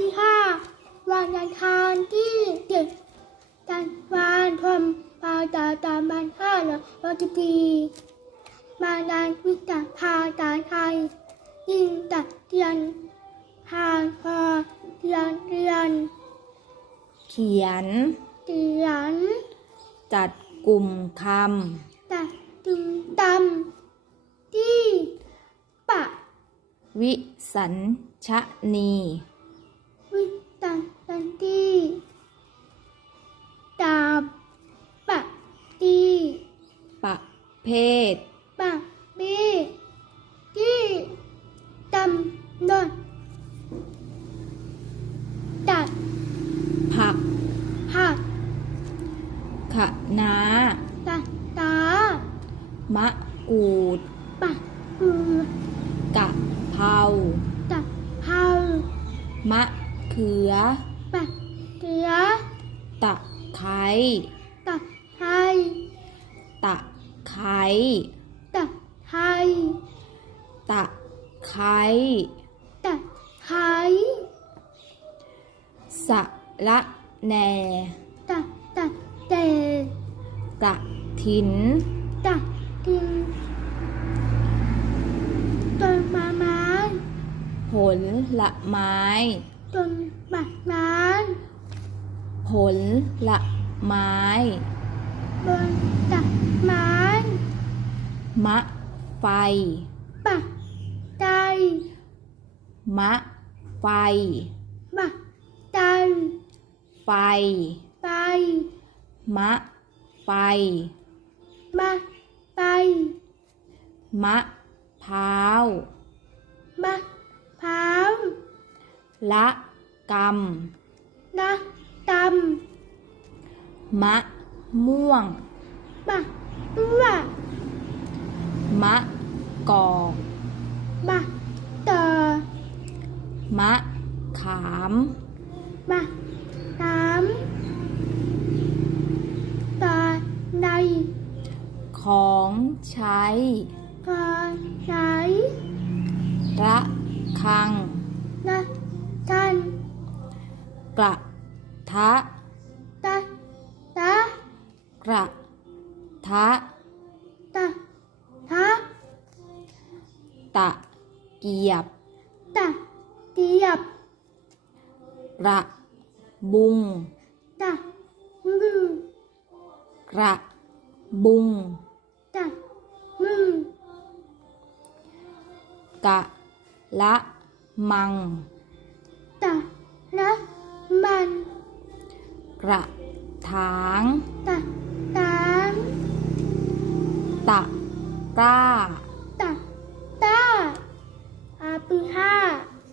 ที่ห้าวันอังคารที่เจ็ดกันวานทมปาตาตามบันห้าหรือวันที่ปีมานานวิจาพาตาไทยยิงตัดเทียนทางพอเทียนเทียน เขียนเตียน จัดกลุ่มคตัดตึงตำที่ปะำวิสัญชนี ประเภทปะบีที่ตำนนตัดผักผักขะนาตัดตามะกรูดปะอือกะเพราตัดเผามะเขือปะเตียตะไคร้ตัดไทยตะไคร้ ตัดไทยตะไคร้ตัดไทยสะละแหน่ตัดตัดเตะกะถินตัดกินต้นมะไม้ผลละไม้ต้นบักไม้ผลละไม้บนตัดไม้มะ ไฟปักใจมะ ไฟบักใจไฟ ไปมะ ไฟมาไปมะพร้าวมาพร้าวละกนะตำมะม่วงำบักตัว มะกอกบักต่อมะขามบักน้ำต่อในของใช้ก่อนไหนระคังนะกันกระทะตะตะกระทะตะ ทะตะเกียบ ตะเกียบ ระบุง ตะมือกระบุง ตะมือกะละมัง ตะละมัน กระถาง ตะตามตะ ต้า ตาตาอาปีห้า